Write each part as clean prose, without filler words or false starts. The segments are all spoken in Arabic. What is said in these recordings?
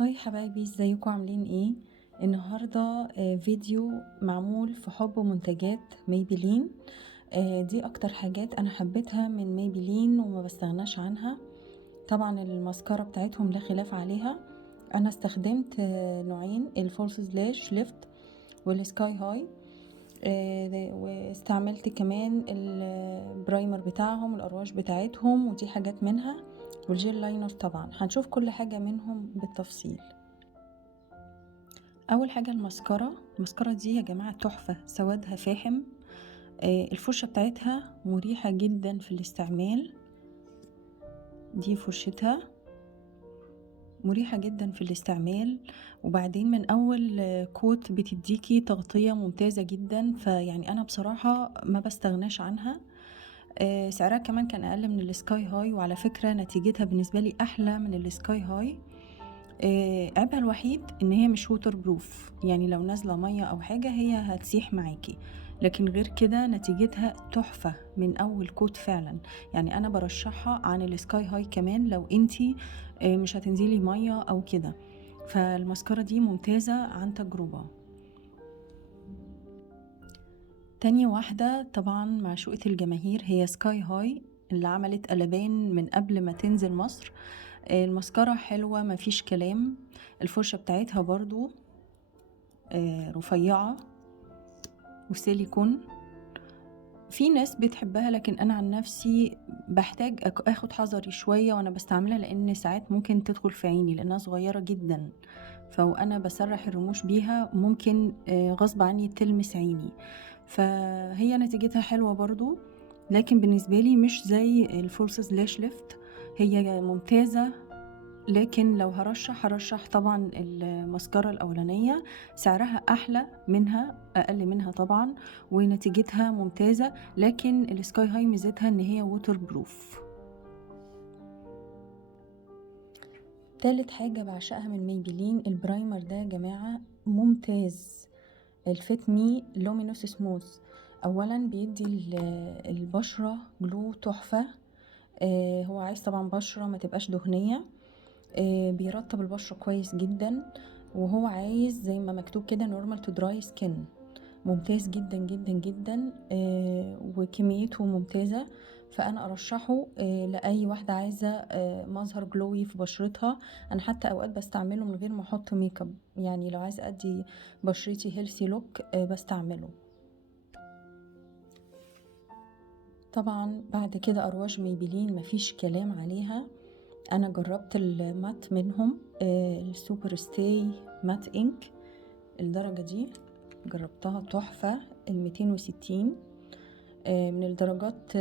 هاي حبايبي، ازيكم عاملين ايه؟ النهاردة فيديو معمول في حب منتجات ميبلين. دي اكتر حاجات انا حبيتها من ميبلين وما بستغناش عنها. طبعا الماسكارا بتاعتهم لا خلاف عليها. انا استخدمت نوعين، الفولسز لاش ليفت والسكاي هاي. واستعملت كمان البرايمر بتاعهم، الارواش بتاعتهم، ودي حاجات منها، والجيل لاينر. طبعا هنشوف كل حاجة منهم بالتفصيل. اول حاجه الماسكارا دي يا جماعه تحفه، سوادها فاحم. الفرشه بتاعتها مريحه جدا في الاستعمال. دي فرشتها مريحه جدا في الاستعمال. وبعدين من اول كوت بتديكي تغطيه ممتازه جدا، فيعني انا بصراحه ما بستغناش عنها. سعرها كمان كان اقل من السكاي هاي، وعلى فكره نتيجتها بالنسبه لي احلى من السكاي هاي. عيبها الوحيد ان هي مش ووتر بروف، يعني لو نازله ميه او حاجه هي هتسيح معاكي، لكن غير كده نتيجتها تحفه من اول كوت فعلا. يعني انا برشحها عن السكاي هاي كمان لو انتي مش هتنزلي ميه او كده. فالماسكارا دي ممتازه عن تجربه. تاني واحده طبعا معشوقة الجماهير هي سكاي هاي، اللي عملت قلبان من قبل ما تنزل مصر. الماسكارا حلوة مفيش كلام. الفرشة بتاعتها برضو رفيعة وسيليكون. في ناس بتحبها، لكن انا عن نفسي بحتاج اخد حذري شوية وانا بستعملها، لان ساعات ممكن تدخل في عيني لانها صغيرة جدا، فانا بسرح الرموش بيها ممكن غصب عني تلمس عيني. فهي نتيجتها حلوة برضو، لكن بالنسبة لي مش زي الفورسز لاش ليفت. هي ممتازة، لكن لو هرشح طبعا الماسكارا الأولانية. سعرها أحلى منها، أقل منها طبعا، ونتيجتها ممتازة. لكن السكاي هاي ميزتها إن هي ووتر بروف. تالت حاجة بعشقها من ميبلين البرايمر ده يا جماعة، ممتاز. الفيت مي لومينوس سموث. أولا بيدي البشرة جلو تحفة. هو عايز طبعا بشرة ما تبقاش دهنية. بيرطب البشرة كويس جدا، وهو عايز زي ما مكتوب كده normal to dry skin. ممتاز جدا جدا جدا. وكميته ممتازة. فأنا أرشحه لأي واحدة عايزة مظهر جلوي في بشرتها. أنا حتى أوقات بستعمله من غير ما أحط ميك اب، يعني لو عايزة أدي بشرتي هيلثي لوك بستعمله. طبعا بعد كده أرواج ميبلين مفيش كلام عليها. انا جربت المات منهم، السوبر ستاي مات انك الدرجة دي، جربتها تحفة. 260 من الدرجات،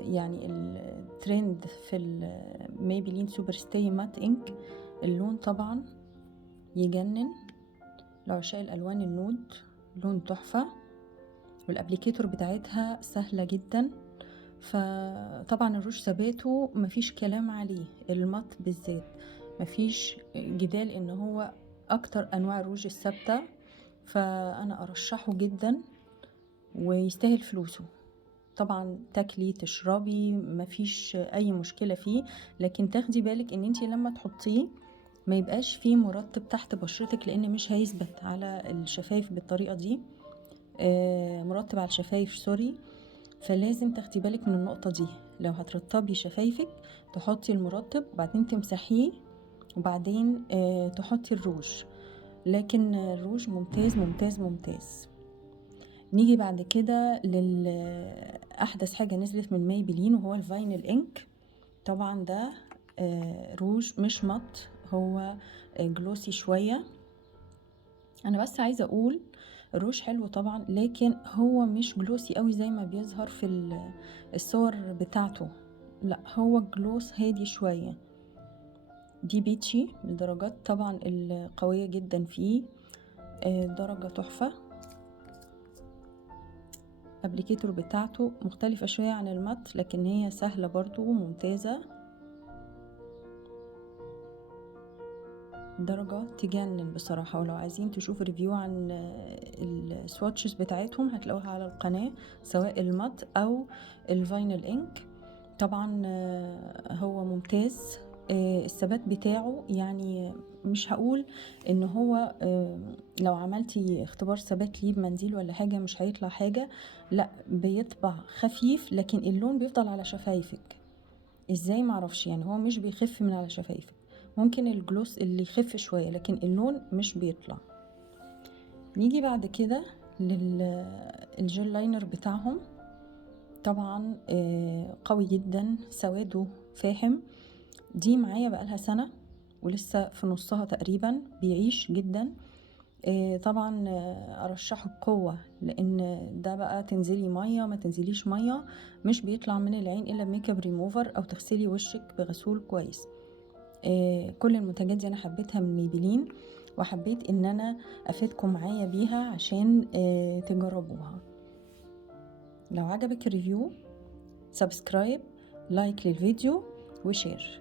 يعني الترند في الميبلين سوبر ستاي مات انك. اللون طبعا يجنن لعشاق الالوان النود، لون تحفة. والابليكيتور بتاعتها سهلة جدا. فطبعا الروج ثباته مفيش كلام عليه، المط بالذات مفيش جدال ان هو اكتر انواع الروج الثابته. فانا ارشحه جدا ويستاهل فلوسه. طبعا تاكلي تشربي مفيش اي مشكله فيه، لكن تاخدي بالك ان انتي لما تحطيه ما يبقاش فيه مرطب تحت بشرتك، لان مش هيثبت على الشفايف بالطريقه دي. مرطب على الشفايف، سوري. فلازم تاخدي بالك من النقطة دي. لو هترطبي شفايفك تحطي المرطب وبعدين تمسحيه، وبعدين تحطي الروج. لكن الروج ممتاز ممتاز ممتاز. نيجي بعد كده لأحدث حاجة نزلت من مايبلين، وهو الفاينل انك. طبعا ده روج مش مط، هو جلوسي شوية. انا بس عايزه اقول الروج حلو طبعا، لكن هو مش جلوسي قوي زي ما بيظهر في الصور بتاعته. لا، هو جلوس هادي شويه. دي بيتشي من الدرجات طبعا القويه جدا فيه. درجه تحفه. ابليكيتور بتاعته مختلفه شويه عن المات، لكن هي سهله برضو وممتازه. درجة تجنن بصراحة. ولو عايزين تشوفوا ريفيو عن السواتشز بتاعتهم هتلاقوها على القناة، سواء المات او الفاينل انك. طبعا هو ممتاز. الثبات بتاعه يعني مش هقول ان هو لو عملتي اختبار ثبات ليه بمنديل ولا حاجة مش هيطلع حاجة، لا بيطبع خفيف لكن اللون بيفضل على شفايفك. ازاي معرفش، يعني هو مش بيخف من على شفايفك، ممكن الجلوس اللي يخف شوية لكن اللون مش بيطلع. نيجي بعد كده للجل لاينر بتاعهم. طبعا قوي جدا، سواده فاحم، دي معايا بقالها سنة ولسه في نصها تقريبا، بيعيش جدا. طبعا ارشحه بقوة، لان ده بقى تنزلي مية ما تنزليش مية مش بيطلع من العين الا بميك اب ريموفر او تغسلي وشك بغسول كويس. كل المنتجات دي انا حبيتها من ميبلين، وحبيت ان انا افيدكم معايا بيها عشان تجربوها. لو عجبك الريفيو سبسكرايب، لايك للفيديو وشير.